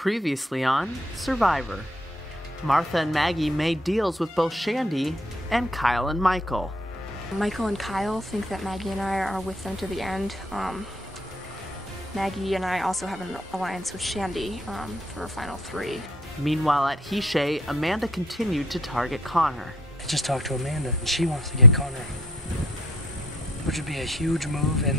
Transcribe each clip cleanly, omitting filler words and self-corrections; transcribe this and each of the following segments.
Previously on Survivor, Martha and Maggie made deals with both Shandy and Kyle and Michael. Michael and Kyle think that Maggie and I are with them to the end. Maggie and I also have an alliance with Shandy for final three. Meanwhile at Hishe, Amanda continued to target Connor. I just talked to Amanda and she wants to get Connor, which would be a huge move, and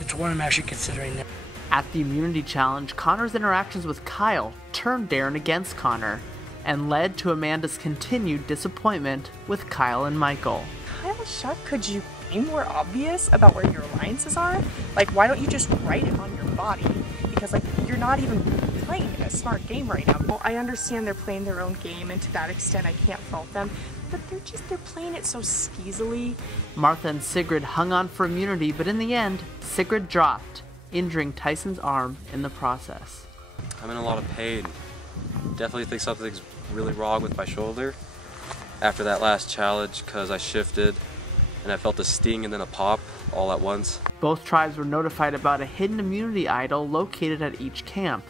it's one I'm actually considering now. At the immunity challenge, Connor's interactions with Kyle turned Darren against Connor and led to Amanda's continued disappointment with Kyle and Michael. Kyle, Shuck, could you be more obvious about where your alliances are? Like, why don't you just write it on your body? Because, like, you're not even playing a smart game right now. Well, I understand they're playing their own game, and to that extent, I can't fault them. But they're playing it so skeezily. Martha and Sigrid hung on for immunity, but in the end, Sigrid dropped, injuring Tyson's arm in the process. I'm in a lot of pain. Definitely think something's really wrong with my shoulder after that last challenge, because I shifted and I felt a sting and then a pop all at once. Both tribes were notified about a hidden immunity idol located at each camp,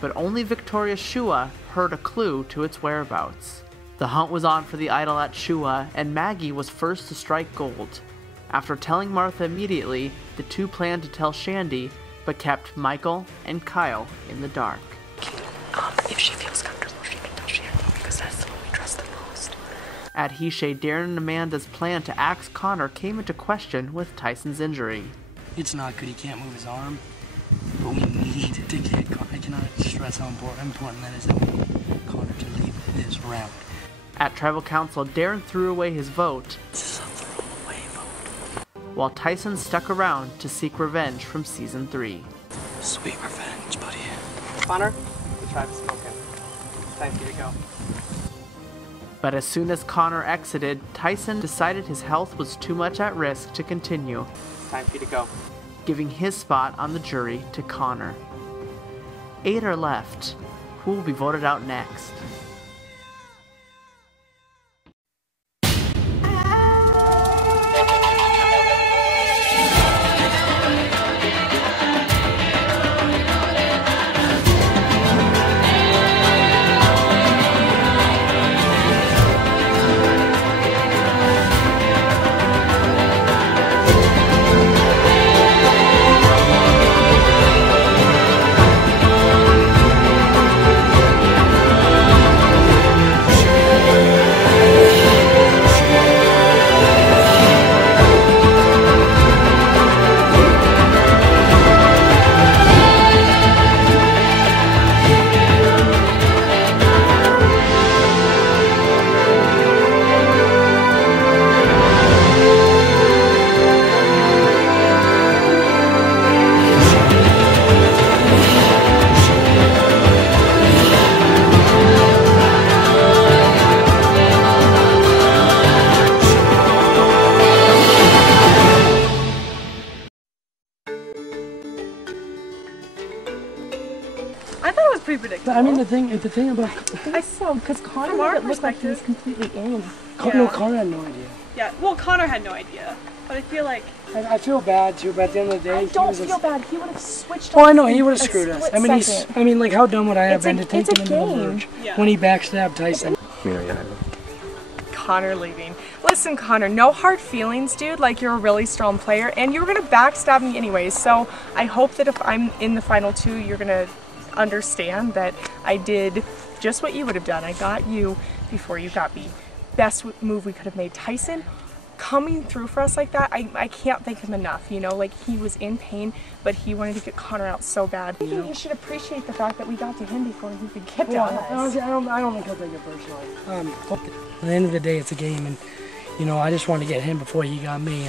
but only Victoria's Shua heard a clue to its whereabouts. The hunt was on for the idol at Shua, and Maggie was first to strike gold. After telling Martha immediately, the two planned to tell Shandy, but kept Michael and Kyle in the dark. If she feels comfortable, she can tell Shandy, because that's the one we trust the most. At Hishe, Darren and Amanda's plan to axe Connor came into question with Tyson's injury. It's not good, he can't move his arm, but we need to get Connor. I cannot stress how important that is, that we need Connor to leave this round. At Tribal Council, Darren threw away his vote, This is a throwaway vote. while Tyson stuck around to seek revenge from Season 3. Sweet revenge, buddy. Connor, the tribe is smoking. Time for you to go. But as soon as Connor exited, Tyson decided his health was too much at risk to continue, Time for you to go. giving his spot on the jury to Connor. 8 are left. Who will be voted out next? I thought it was pretty predictable. I mean, the thing about I saw, because Connor made it look like he was completely in. No, Connor had no idea. Yeah, well, Connor had no idea, but I feel like... I feel bad too, but at the end of the day, I don't feel bad. He would have switched. Well, I know he would have screwed us. I mean, Second. like, how dumb would I have been to take it's him a into the game. merge Yeah. when he backstabbed Tyson? Connor leaving. Listen, Connor, no hard feelings, dude. Like, you're a really strong player, and you were gonna backstab me anyways. So I hope that if I'm in the final two, you're gonna understand that I did just what you would have done. I got you before you got me. Best move we could have made. Tyson coming through for us like that, I can't thank him enough. You know, like, he was in pain, but he wanted to get Connor out so bad. I think you should appreciate the fact that we got to him before he could get to us. I don't think he'll take it personally. At the end of the day, it's a game, and you know, I just wanted to get him before he got me.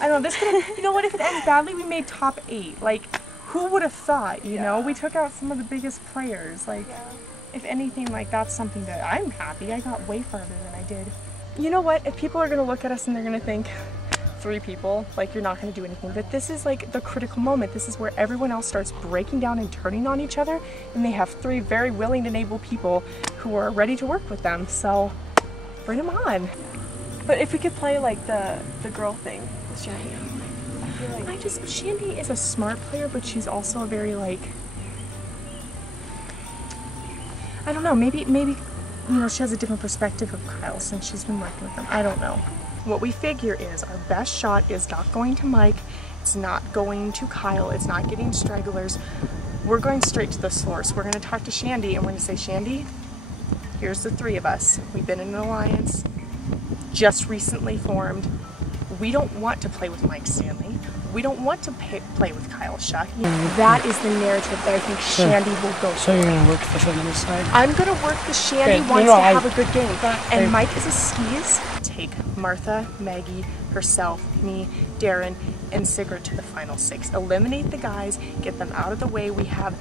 I don't know, this could have, you know what, if it ends badly, we made top 8. Like, who would have thought, you know? We took out some of the biggest players. Like, if anything, like, that's something that I'm happy. I got way farther than I did. You know what, if people are going to look at us and they're going to think, 3 people, like, you're not going to do anything. But this is, like, the critical moment. This is where everyone else starts breaking down and turning on each other, and they have 3 very willing and able people who are ready to work with them. So, bring them on. But if we could play, like, the girl thing with Shandy. Shandy is a smart player, but she's also a very, like, I don't know, maybe, you know, she has a different perspective of Kyle since she's been working with him. I don't know. What we figure is our best shot is not going to Mike, it's not going to Kyle, it's not getting stragglers. We're going straight to the source. We're going to talk to Shandy and we're going to say, Shandy, here's the three of us. We've been in an alliance, just recently formed. We don't want to play with Mike Stanley. We don't want to play with Kyle Shuck. That is the narrative that I think Shandy will go for. So you're going to work the feminist side? I'm going to work the Shandy wants to have a good game. And Mike is a skis. Take Martha, Maggie, herself, me, Darren, and Sigrid to the final 6. Eliminate the guys, get them out of the way. We have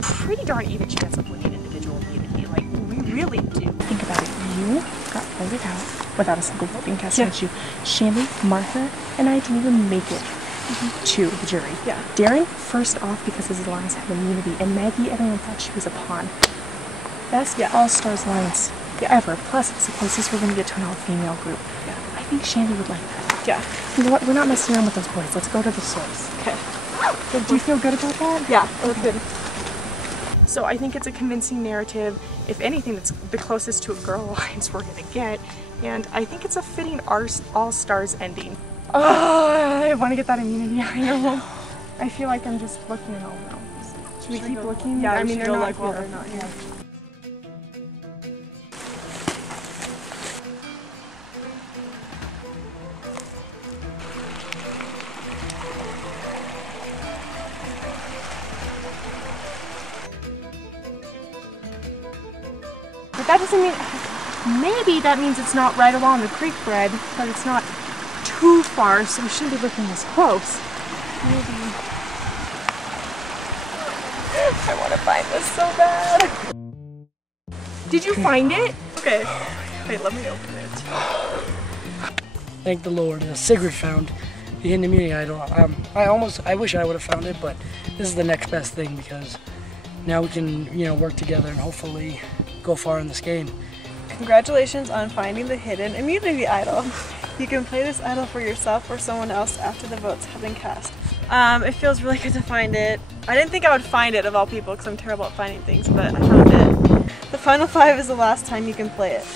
pretty darn even chance of winning individual immunity. Like, we really do. Think about it. You got voted out without a single voting cast against you. Shandy, Martha, and I didn't even make it to the jury. Yeah. Darren, first off, because his alliance had immunity, and Maggie, everyone thought she was a pawn. Best All-Stars alliance ever. Plus, it's the closest we're going to get to an all-female group. Yeah. I think Shandy would like that. Yeah. You know what? We're not messing around with those boys. Let's go to the source. Okay. Do you feel good about that? Yeah, that's good. So I think it's a convincing narrative. If anything, it's the closest to a girl alliance we're going to get. And I think it's a fitting All-Stars ending. Oh, I want to get that immunity. I know. I feel like I'm just looking all around. Should we keep looking? Yeah, I mean, they're not here. They're not here. But that doesn't mean, maybe that means it's not right along the creek bed, but it's not too far, so we shouldn't be looking as close. Maybe. I want to find this so bad. Did you find it? Okay. Wait, let me open it. Thank the Lord. Sigrid found the hidden immunity idol. I wish I would have found it, but this is the next best thing because now we can, you know, work together and hopefully go far in this game. Congratulations on finding the hidden immunity idol. You can play this idol for yourself or someone else after the votes have been cast. It feels really good to find it. I didn't think I would find it of all people because I'm terrible at finding things, but I found it. The final 5 is the last time you can play it.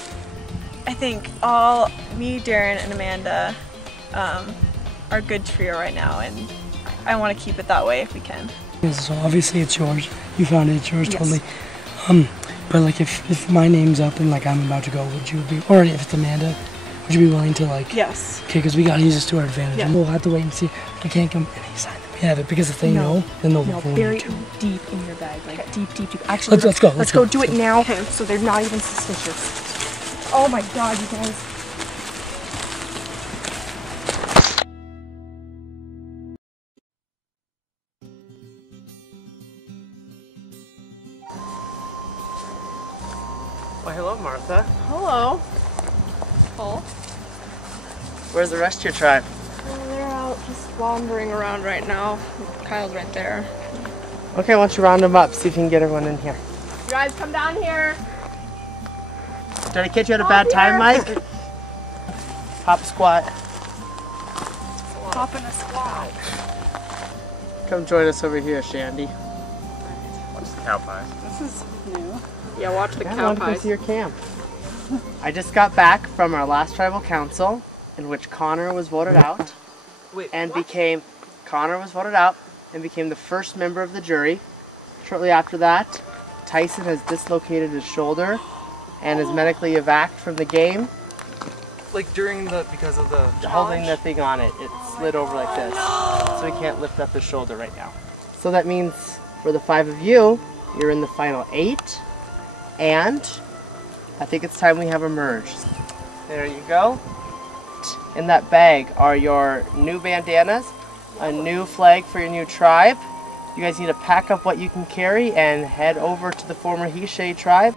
I think me, Darren, and Amanda are a good trio right now, and I want to keep it that way if we can. So obviously it's yours. You found it, it's yours totally. But like if my name's up and like I'm about to go, would you be, or if it's Amanda, would you be willing to like? Yes. Okay, because we gotta use this to our advantage. Yeah. And we'll have to wait and see. I can't come any sign that we have it because if they know, then they'll vote for bury it deep in your bag, like deep. Actually, let's go. Let's go do it now, so they're not even suspicious. Oh my God, you guys. Well, hello, Martha. Hello. Paul. Where's the rest of your tribe? They're out just wandering around right now. Kyle's right there. Okay, why don't you round them up, see if you can get everyone in here. You guys come down here. Did I catch you at a bad time, Mike? Hop squat. Hop in a squat. Come join us over here, Shandy. Watch the cow pies. This is new. Yeah, watch the cow pies. Welcome to your camp. I just got back from our last tribal council, in which Connor was voted out, Connor was voted out and became the first member of the jury. Shortly after that, Tyson has dislocated his shoulder and is medically evac from the game. Like because of the holding the thing on it, it slid over like this, so he can't lift up his shoulder right now. So that means for the 5 of you, you're in the final 8, and I think it's time we have a merge. There you go. In that bag are your new bandanas, a new flag for your new tribe. You guys need to pack up what you can carry and head over to the former Hishe tribe.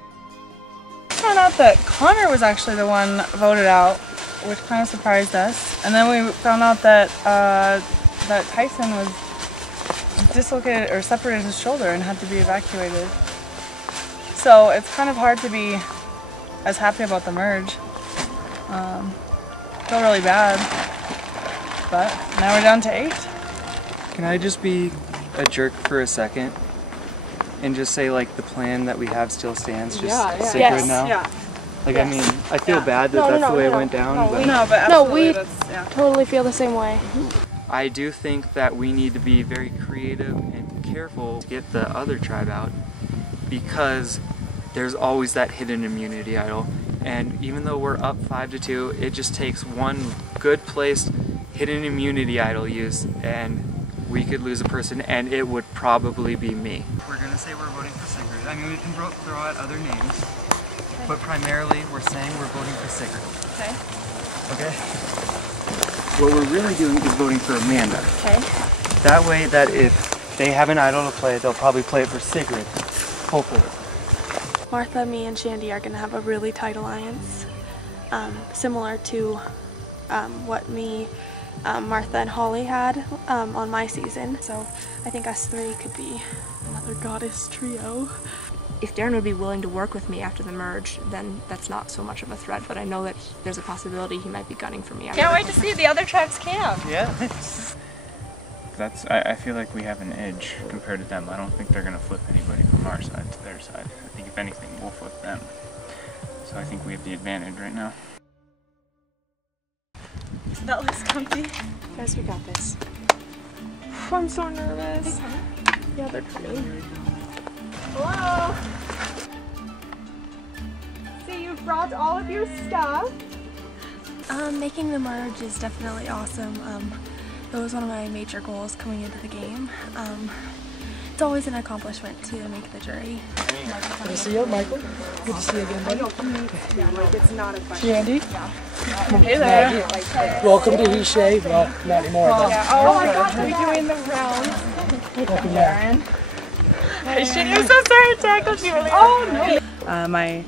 I found out that Connor was actually the one voted out, which kind of surprised us. And then we found out that that Tyson was dislocated or separated his shoulder and had to be evacuated. So it's kind of hard to be as happy about the merge. Feel really bad, but now we're down to 8. Can I just be a jerk for a second? and just say like the plan that we have still stands, just sacred now? Yeah. Like, I mean, I feel bad that that's the way it went down, but absolutely, totally feel the same way. I do think that we need to be very creative and careful to get the other tribe out, because there's always that hidden immunity idol. And even though we're up 5-2, it just takes one good placed hidden immunity idol use and we could lose a person, and it would probably be me. We're gonna say we're voting for Sigrid. I mean, we can throw out other names, but primarily we're saying we're voting for Sigrid. Okay. Okay? What we're really doing is voting for Amanda. Okay. That way that if they have an idol to play, they'll probably play it for Sigrid. Hopefully. Martha, me, and Shandy are going to have a really tight alliance, similar to what me, Martha, and Holly had on my season. So I think us three could be another goddess trio. If Darren would be willing to work with me after the merge, then that's not so much of a threat, but I know that there's a possibility he might be gunning for me. Can't wait to see the other tribes camp. Yeah. I feel like we have an edge compared to them. I don't think they're going to flip anybody from our side to their side. I think if anything, we'll flip them. So I think we have the advantage right now. That looks comfy. Guys, we got this. I'm so nervous. Yeah, they're coming. Hello. So you've brought all of your stuff. Making the merge is definitely awesome. It was one of my major goals coming into the game. It's always an accomplishment to make the jury. Good to see you, Michael. Good to see you again, buddy. Yeah, like it's not a fight. Shandy. Hey there. Welcome to He Shay. Well, not anymore. Yeah. Oh my gosh, are we doing the rounds? Welcome back. I'm so sorry to tackle you. Oh no.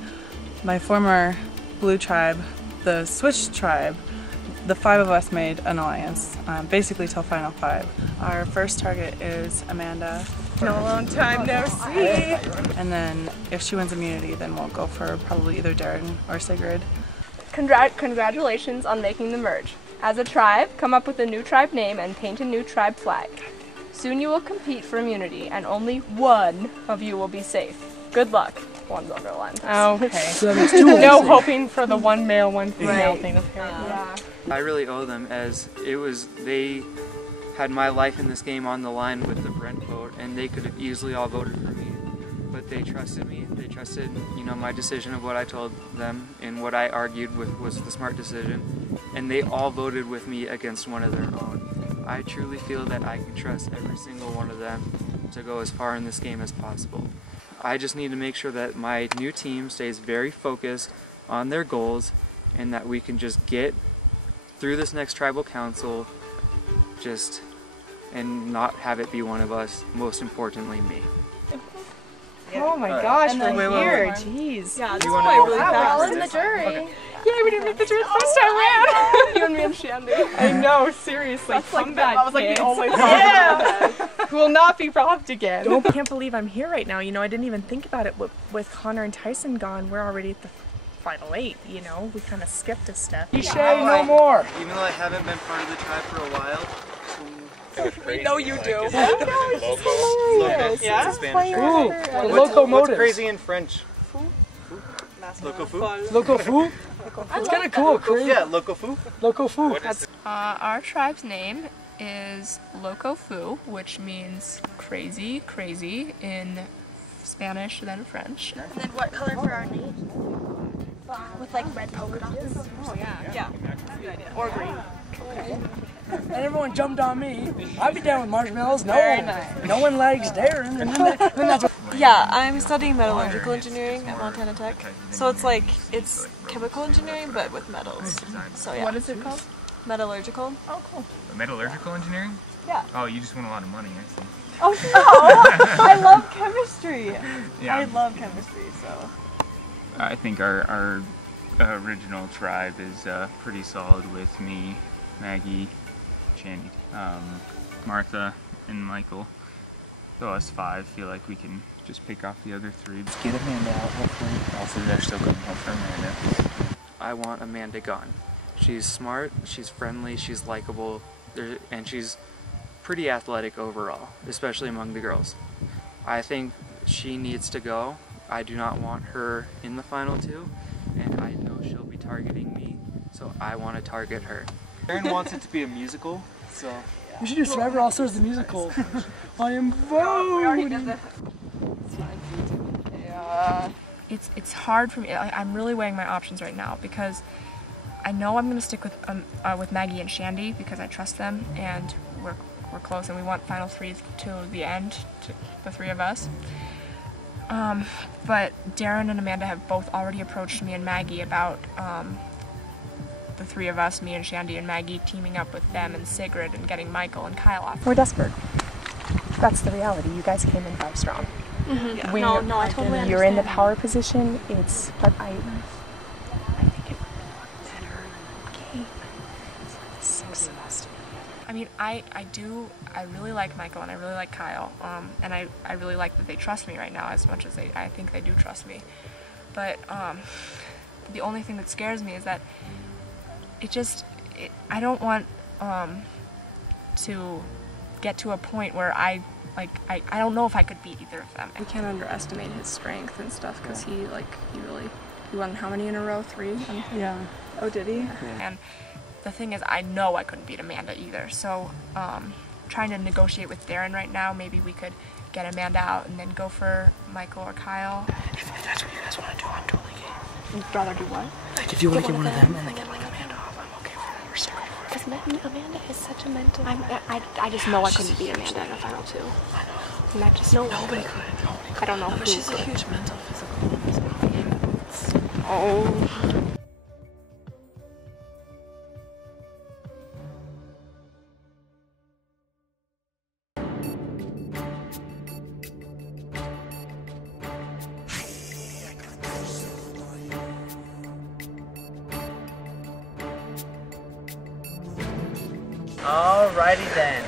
My former blue tribe, the Switch tribe, the 5 of us made an alliance, basically till Final 5. Our first target is Amanda. In a long time no see. And then if she wins immunity, then we'll go for probably either Darren or Sigrid. Congratulations on making the merge. As a tribe, come up with a new tribe name and paint a new tribe flag. Soon you will compete for immunity, and only one of you will be safe. Good luck. One's underlined. Okay. No hoping for the one male, one female thing apparently. Yeah. I really owe them, as they had my life in this game on the line with the Brent vote, and they could have easily all voted for me, but they trusted me. They trusted, you know, my decision of what I told them and what I argued with was the smart decision, and they all voted with me against one of their own. I truly feel that I can trust every single one of them to go as far in this game as possible. I just need to make sure that my new team stays very focused on their goals, and that we can just get through this next tribal council and not have it be one of us, most importantly me. Oh my gosh, we're here. Jeez. Yeah, this is probably really We're fast. all in the jury. Okay. Yeah, we didn't make the jury the first time around. You and me and Shandy. I know, seriously. That's like come that. back, I was like kids. the only Yeah. Will not be robbed again. I can't believe I'm here right now. You know, I didn't even think about it with Connor and Tyson gone. We're already at the final 8, you know. We kind of skipped a step. He Shay, no more. Even though I haven't been part of the tribe for a while, We know you do. Locos. Yeah? It's a Spanish word. Ooh, locomotive. What's crazy in French? Loco fou? Loco fou? It's kind of cool, crazy. Yeah, loco fou. Loco fou. Our tribe's name is Loco Fu, which means crazy in Spanish, then French. And then what color for our name? With like red polka dots. Oh yeah. Yeah. That's a good idea. Or green. And everyone jumped on me. I'd be down with marshmallows. No, Very nice. no one likes Darren. And then that's what. Yeah, I'm studying metallurgical engineering at Montana Tech. So it's chemical engineering but with metals. So yeah. What is it called? Metallurgical. Oh, cool. Metallurgical engineering? Yeah. Oh, you just want a lot of money, I see. Oh no! I love chemistry. Yeah. I love chemistry, so. I think our original tribe is pretty solid with me, Maggie, Shandy, Martha, and Michael. So us 5 feel like we can just pick off the other 3. Just get Amanda out, hopefully. Also, they're still coming home for Amanda. I want Amanda gone. She's smart, she's friendly, she's likable, and she's pretty athletic overall, especially among the girls. I think she needs to go. I do not want her in the final two, and I know she'll be targeting me, so I want to target her. Aaron wants it to be a musical, so... We should do Survivor All-Stars the musical. I am voting! It's hard for me. I'm really weighing my options right now because I know I'm going to stick with Maggie and Shandy because I trust them and we're close and we want final three to the end, to the three of us. But Darren and Amanda have both already approached me and Maggie about the three of us, me and Shandy and Maggie, teaming up with them and Sigrid and getting Michael and Kyle off. We're desperate. That's the reality. You guys came in 5 strong. Mm-hmm. Yeah. No, I totally understand. You're in the power position. But I think it would be a better game for the 6 of us. I mean, I really like Michael and I really like Kyle, and I really like that they trust me right now as much as I think they do trust me. But the only thing that scares me is that I don't want to get to a point where I don't know if I could beat either of them. We can't underestimate his strength and stuff because he won how many in a row? 3? Yeah. Oh, did he? Yeah. And the thing is, I know I couldn't beat Amanda either, so trying to negotiate with Darren right now, maybe we could get Amanda out and then go for Michael or Kyle. If that's what you guys want to do, I'm totally game. You'd rather do what? Like if you want to get one of them and then get like Amanda off, I'm okay for that. We're still ready for it. Because Amanda is such a mental... I just know I couldn't beat Amanda in the final 2. I know. And I just Nobody could. I don't know no, who but she's could. a huge mental, physical. Oh. Alrighty then.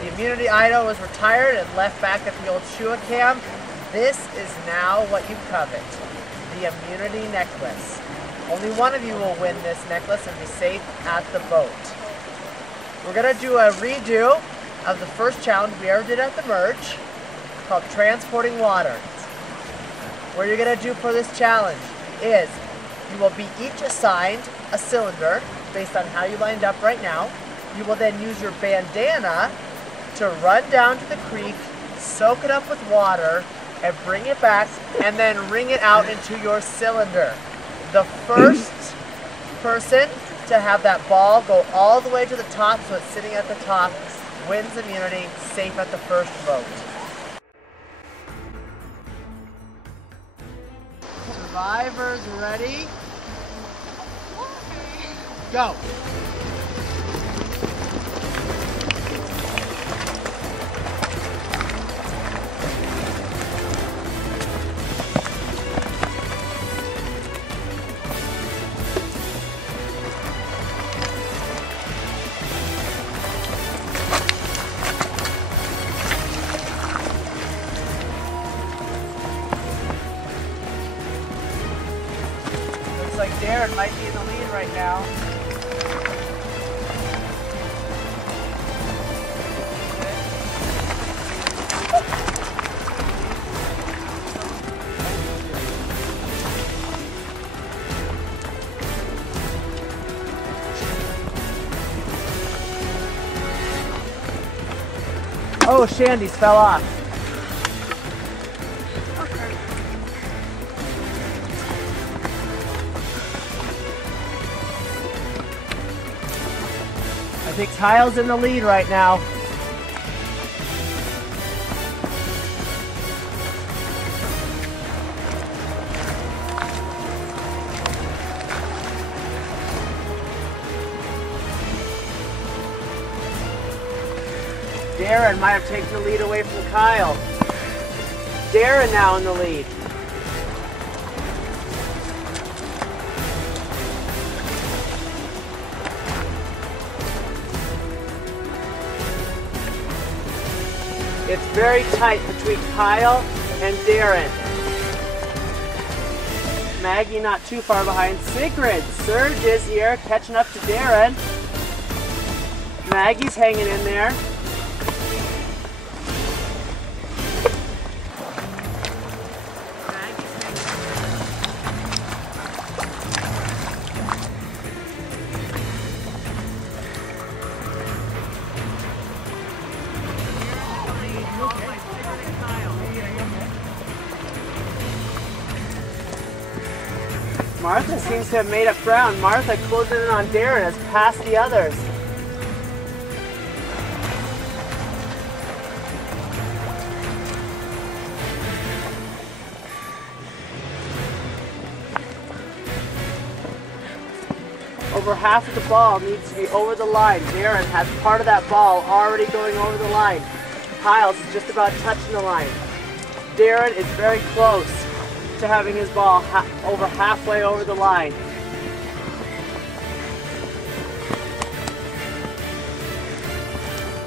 The immunity idol was retired and left back at the old Shua camp. This is now what you covet, the immunity necklace. Only one of you will win this necklace and be safe at the boat. We're going to do a redo of the first challenge we ever did at the merge called Transporting Water. What you're going to do for this challenge is you will be each assigned a cylinder based on how you lined up right now. You will then use your bandana to run down to the creek, soak it up with water, and bring it back, and then wring it out into your cylinder. The first person to have that ball go all the way to the top, so it's sitting at the top, wins immunity, safe at the first vote. Survivors ready? Go! Looks like Darren might be in the lead right now. Oh, Shandy's fell off. I think Kyle's in the lead right now. Darren might have taken the lead away from Kyle. Darren now in the lead. It's very tight between Kyle and Darren. Maggie not too far behind. Sigrid, Serge is here, catching up to Darren. Maggie's hanging in there. Martha seems to have made up ground. Martha closing in on Darren has passed the others. Over half of the ball needs to be over the line. Darren has part of that ball already going over the line. Kyle's is just about touching the line. Darren is very close to having his ball over halfway over the line.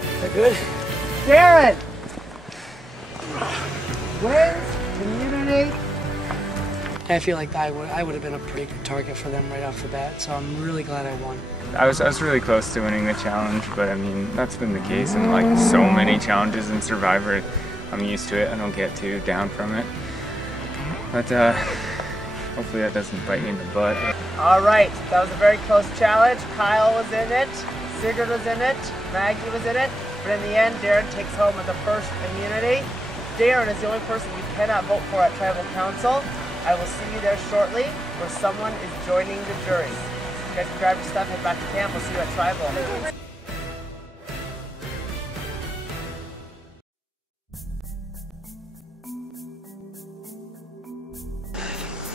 Is that good? Darren wins community. I feel like I would have been a pretty good target for them right off the bat, so I'm really glad I won. I was really close to winning the challenge, but I mean, that's been the case in like so many challenges in Survivor. I'm used to it. I don't get too down from it. But hopefully that doesn't bite me in the butt. All right, that was a very close challenge. Kyle was in it, Sigurd was in it, Maggie was in it, but in the end, Darren takes home with the first immunity. Darren is the only person you cannot vote for at Tribal Council. I will see you there shortly where someone is joining the jury. You guys can grab your stuff, head back to camp. We'll see you at Tribal.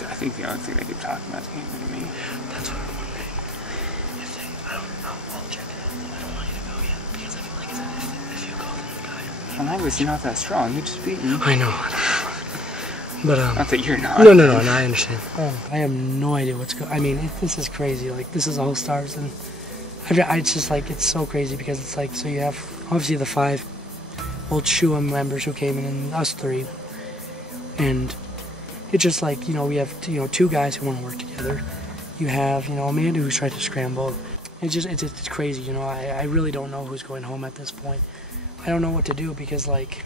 I think the only thing they keep talking about is handing to me. That's what I'm wondering. I'll check it out. I don't want you to go yet because I feel like if you go, then you got it. Well, Language, you're not that strong. You just beat me. I know. But not that you're not. No, I understand. I have no idea what's going. I mean, this is crazy. Like, this is All Stars, and it's just like, it's so crazy because it's like, so you have obviously the 5 old SHUA members who came in, and us 3, and it's just like, you know, we have 2 guys who want to work together. You have, Amanda who's tried to scramble. It's crazy. You know, I really don't know who's going home at this point. I don't know what to do because, like,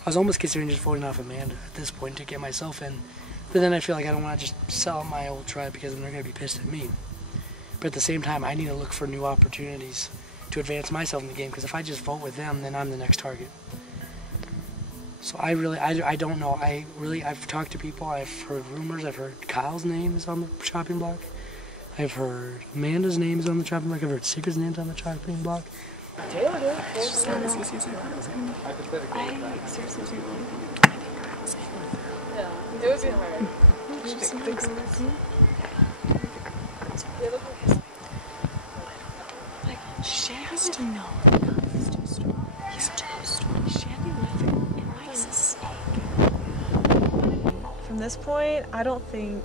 I was almost considering just voting off Amanda at this point to get myself in. But then I feel like I don't want to just sell out my old tribe because then they're going to be pissed at me. But at the same time, I need to look for new opportunities to advance myself in the game because if I just vote with them, then I'm the next target. So I don't know. I've talked to people. I've heard rumors. I've heard Kyle's name is on the chopping block. I've heard Amanda's name is on the chopping block. I've heard Sigurd's name's on the chopping block. It's just not as easy as I thought it was going to be. I seriously do really think I was in. Yeah, it would be hard. It's just some things like, Shandy's to know. He's too strong. He's too strong. Shandy living in my snake. From this point, I don't think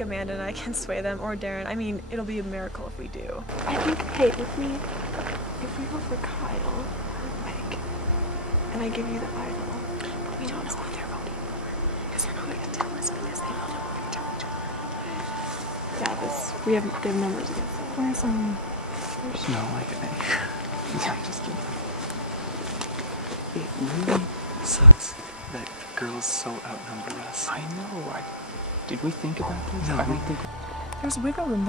Amanda and I can sway them, or Darren. I mean, it'll be a miracle if we do. I think, hey, if we vote for Kyle, like, and I give you the idol, but we don't know who they're voting for, because they're not going to tell us because they know that we're going to tell each other. Yeah, they have numbers against us. Where's No, like, I'm just kidding. It really sucks that girls so outnumber us. I know. Did we think about this? No. There's wiggle room.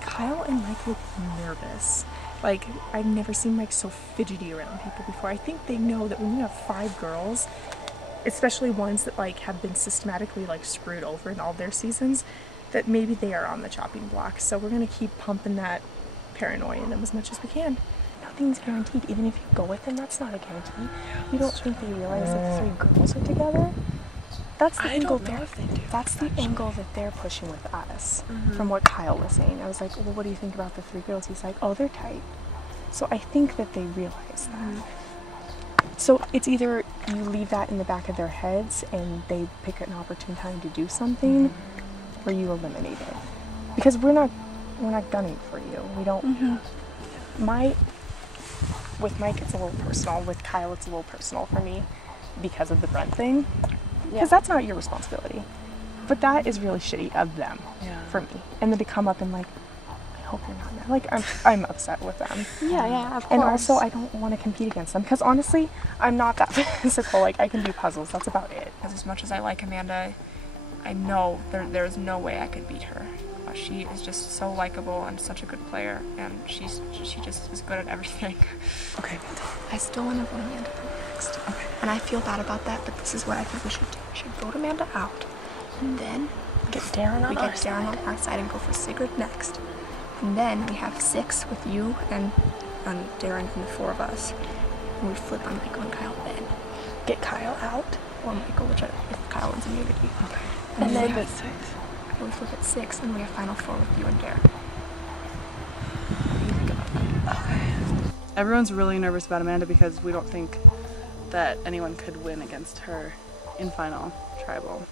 Kyle and Mike look nervous. Like, I've never seen Mike so fidgety around people before. I think they know that when you have 5 girls, especially ones that like have been systematically like screwed over in all their seasons, that maybe they are on the chopping block. So we're gonna keep pumping that paranoia in them as much as we can. Nothing's guaranteed. Even if you go with them, that's not a guarantee. You don't think they realize that the 3 girls are together? That's the angle that they're pushing with us. From what Kyle was saying, I was like, well, what do you think about the 3 girls? He's like, oh, they're tight. So I think that they realize that. So it's either you leave that in the back of their heads and they pick an opportune time to do something, or you eliminate it. Because we're not gunning for you. We don't. With Mike, it's a little personal. With Kyle, it's a little personal for me because of the Brent thing. Because that's not your responsibility. But that is really shitty of them for me. And then to come up and like, I hope you're not mad. Like, I'm upset with them. Yeah, of course. And also, I don't want to compete against them. Because honestly, I'm not that physical. Like, I can do puzzles. That's about it. Because as much as I like Amanda, I know there's no way I could beat her. She is just so likable and such a good player, and she just is good at everything. Okay. I still want to vote Amanda for next. Okay. And I feel bad about that, but this is what I think we should do. We should vote Amanda out, And then Get Darren on our side and go for Sigrid next. And then we have 6 with you and Darren and the 4 of us. And we flip on Michael and Kyle then. Get Kyle out. Or Michael, if Kyle wins immunity. Okay. And then flip at 6. We flip at 6 and we have final 4 with you and Darren. What do you think about that? Okay. Everyone's really nervous about Amanda because we don't think that anyone could win against her in final tribal.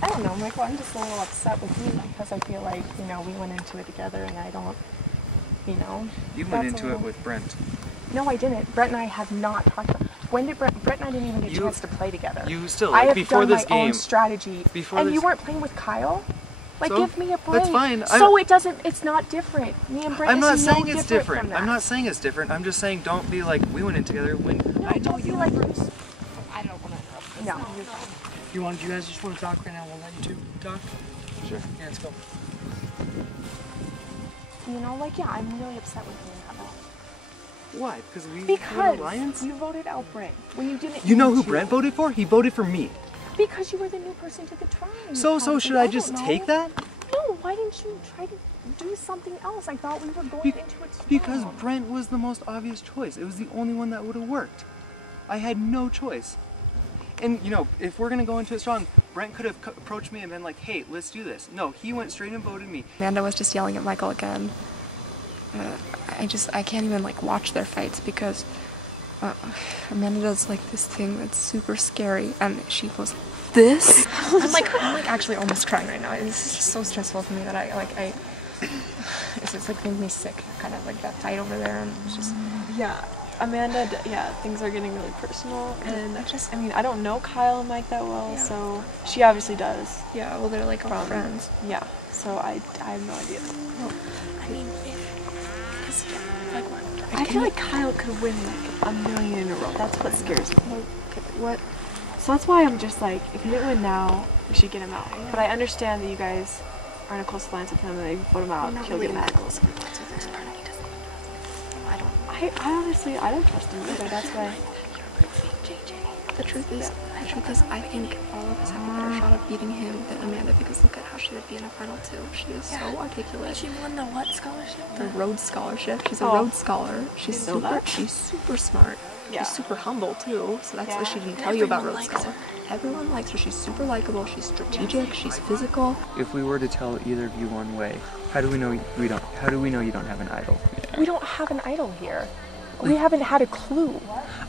I don't know, Michael, I'm just a little upset with you because I feel like, you know, we went into it together and I don't, you know. You went into it with Brent. No, I didn't. Brent and I have not talked about. When did Brent and I didn't even get a chance to play together? You still, I like, have before done this my game. own strategy. Before and this, you weren't playing with Kyle? Like, so, give me a break. That's fine. So it doesn't, it's not different. Me and Brent I'm not is saying no it's different. I'm not saying it's different. I'm just saying don't be like, we went in together when No, I know you like were. I don't want to. No, you're fine. You guys just want to talk right now? We'll let you two talk. Sure. Yeah, let's go. You know, like, yeah, I'm really upset with you now. Why? Because we Because were an alliance? you voted out Brent when you didn't. You know need who to. Brent voted for? He voted for me. Because you were the new person to the tribe. So should I just don't take know. that? No, why didn't you try to do something else? I thought we were going into it strong. Because Brent was the most obvious choice. It was the only one that would have worked. I had no choice. And, you know, if we're going to go into it strong, Brent could have approached me and been like, hey, let's do this. No, he went straight and voted me. Amanda was just yelling at Michael again. I can't even like watch their fights because Amanda does like this thing that's super scary and she goes this. I'm like actually almost crying right now. It's just so stressful for me that it's just like making me sick, kind of like that fight over there, and it's just Yeah, Amanda, things are getting really personal, and I mean, I don't know Kyle and Mike that well, so she obviously does. Yeah, well, they're like all friends. Yeah, so I have no idea. Well, I mean, I feel like Kyle could win like 1,000,000 in a row. That's what scares me. What? So that's why I'm just like, if he didn't win now, we should get him out. But I understand that you guys are in a close alliance with him, and if you vote him out, he'll get mad. I honestly, I don't trust him either. That's why. The truth is, I think all of us have a better shot of beating him than Amanda because look at how she would be in a final 2. She is so articulate. She won the what scholarship? The Rhodes Scholarship. She's a Rhodes Scholar. She's super smart. Yeah. She's super humble too. So that's what she didn't tell you about Rhodes Scholar. Everyone likes her. She's super likable. She's strategic. She's physical. If we were to tell either of you one way, how do we know we don't? How do we know you don't have an idol? We don't have an idol here. We haven't had a clue.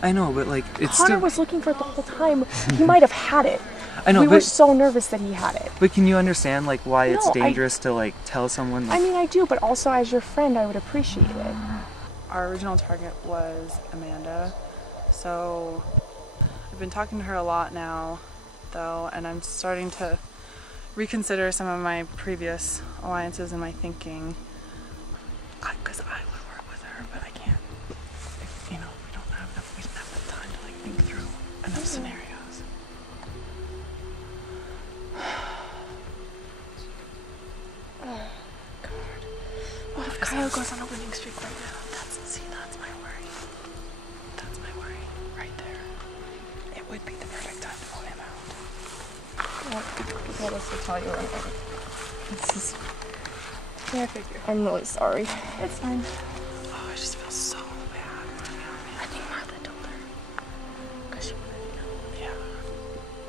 I know, but like it's Connor still. was looking for it the whole time. He might have had it. I know, we but were so nervous that he had it. But can you understand like why it's No, dangerous to like tell someone? I mean, I do, but also as your friend, I would appreciate it. Our original target was Amanda, so I've been talking to her a lot now, though, and I'm starting to reconsider some of my previous alliances and my thinking. Because I would work with her, but I can't. You know, we didn't have enough time to like think through enough scenarios. What if Kyle goes on a winning streak right now? That's my worry. That's my worry right there. It would be the perfect time to vote him out. What else to tell you? This is. Yeah, I figure. I'm really sorry. It's fine. Oh, I just feel so bad for you. I think Martha told her. Because she wanted to know. Yeah.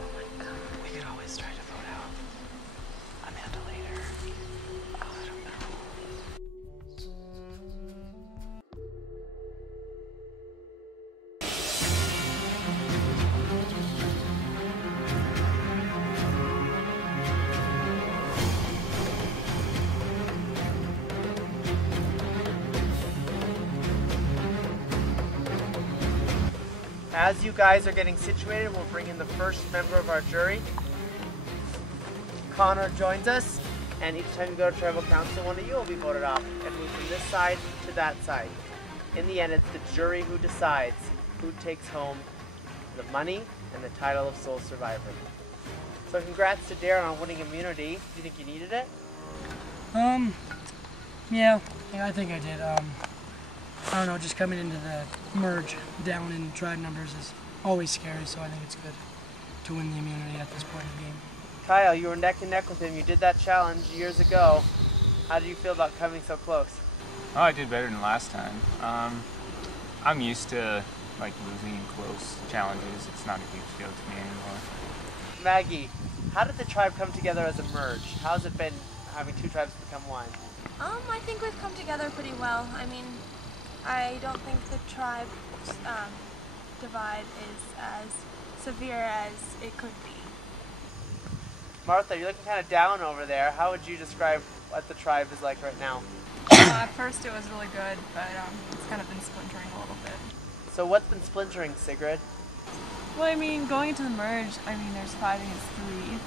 Oh my god. We could always try to vote out Amanda later. Oh, I don't know. As you guys are getting situated, we'll bring in the first member of our jury. Connor joins us, and each time you go to tribal council, one of you will be voted off and move from this side to that side. In the end, it's the jury who decides who takes home the money and the title of sole survivor. So congrats to Darren on winning immunity. Do you think you needed it? Yeah, I think I did. I don't know, just coming into the merge down in tribe numbers is always scary, so I think it's good to win the immunity at this point in the game. Kyle, you were neck and neck with him. You did that challenge years ago. How did you feel about coming so close? Oh, I did better than last time. I'm used to like losing in close challenges. It's not a huge deal to me anymore. Maggie, how did the tribe come together as a merge? How's it been having two tribes become one? I think we've come together pretty well. I mean, I don't think the tribe divide is as severe as it could be. Martha, you're looking kind of down over there. How would you describe what the tribe is like right now? At first it was really good, but it's kind of been splintering a little bit. So what's been splintering, Sigrid? Well, I mean, going into the merge, I mean, there's 5 against 3,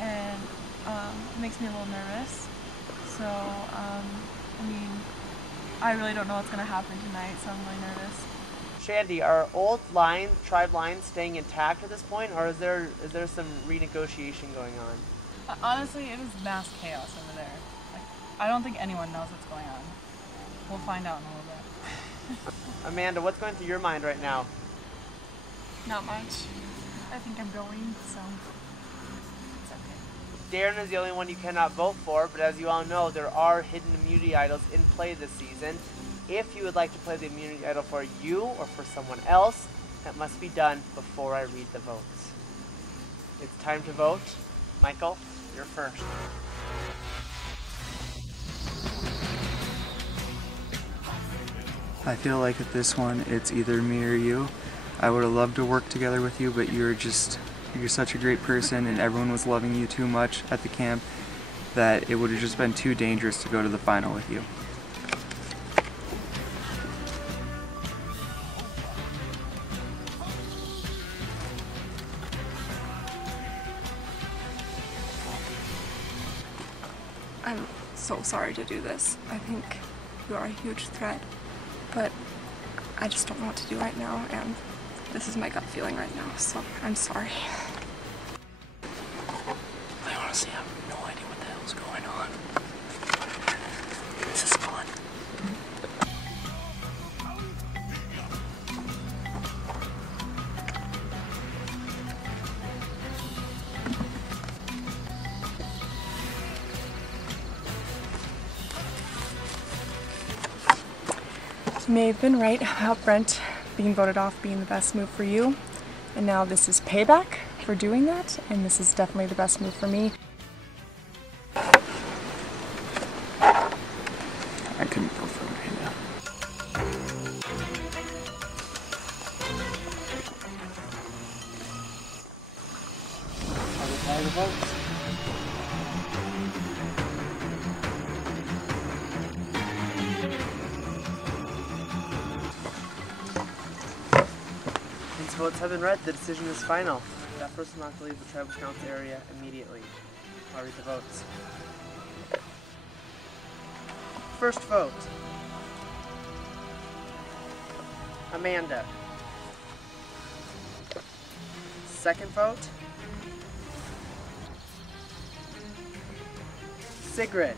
and it makes me a little nervous. So, I mean, I really don't know what's going to happen tonight, so I'm really nervous. Shandy, are old tribe lines staying intact at this point, or is there some renegotiation going on? Honestly, it is mass chaos over there. Like, I don't think anyone knows what's going on. We'll find out in a little bit. Amanda, what's going through your mind right now? Not much. I think I'm going, so it's okay. Darren is the only one you cannot vote for, but as you all know, there are hidden immunity idols in play this season. If you would like to play the immunity idol for you or for someone else, that must be done before I read the votes. It's time to vote. Michael, you're first. I feel like at this one, it's either me or you. I would have loved to work together with you, but you're such a great person and everyone was loving you too much at the camp that it would have just been too dangerous to go to the final with you. I'm so sorry to do this. I think you are a huge threat, but I just don't know what to do right now, and this is my gut feeling right now, so I'm sorry. I honestly have no idea what the hell's going on. This is fun. You may have been right about Brent being voted off being the best move for you, and now this is payback for doing that, and this is definitely the best move for me. I couldn't go for Amanda. Are we calling the votes? Since votes have been read, the decision is final. That person will have to leave the tribal council area immediately. I'll read the votes. First vote. Amanda. Second vote. Sigrid.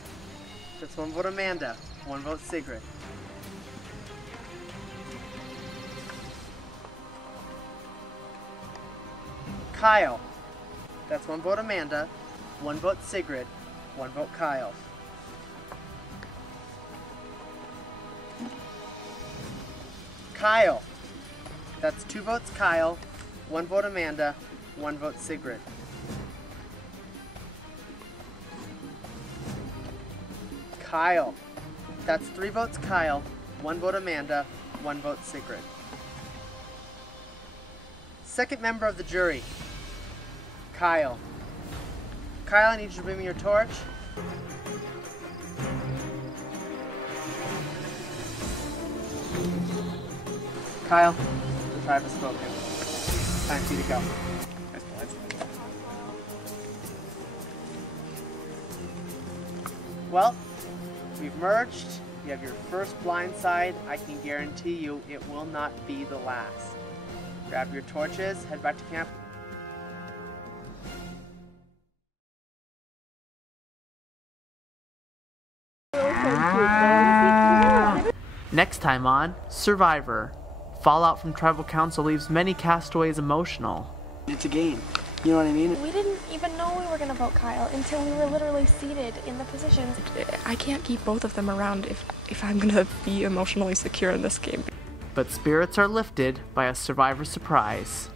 That's one vote Amanda, one vote Sigrid. Kyle. That's one vote Amanda, one vote Sigrid, one vote Kyle. Kyle. That's 2 votes Kyle, 1 vote Amanda, 1 vote Sigrid. Kyle. That's 3 votes Kyle, 1 vote Amanda, 1 vote Sigrid. Second member of the jury. Kyle. Kyle, I need you to bring me your torch. Kyle, the tribe has spoken. Time for you to go. Well, we've merged. You have your first blind side. I can guarantee you it will not be the last. Grab your torches, head back to camp. Next time on Survivor, fallout from tribal council leaves many castaways emotional. It's a game. You know what I mean? We didn't even know we were going to vote Kyle until we were literally seated in the positions. I can't keep both of them around if I'm going to be emotionally secure in this game. But spirits are lifted by a survivor surprise.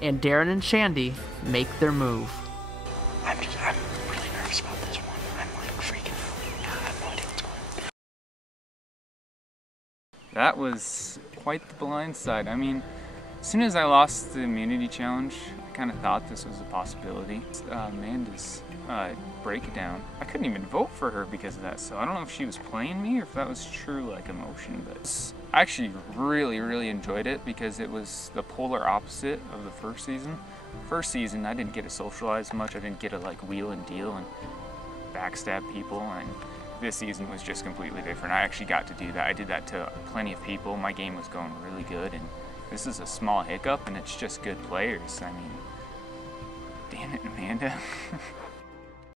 And Darren and Shandy make their move. I'm really nervous about this one. I'm like freaking out. I have no idea what's going on. That was quite the blind side. I mean, as soon as I lost the immunity challenge, I kind of thought this was a possibility. Amanda's breakdown. I couldn't even vote for her because of that, so I don't know if she was playing me or if that was true like emotion, but I actually really enjoyed it because it was the polar opposite of the first season. First season, I didn't get to socialize much. I didn't get to like wheel and deal and backstab people, and this season was just completely different. I actually got to do that. I did that to plenty of people. My game was going really good, and this is a small hiccup, and it's just good players. I mean, damn it, Amanda.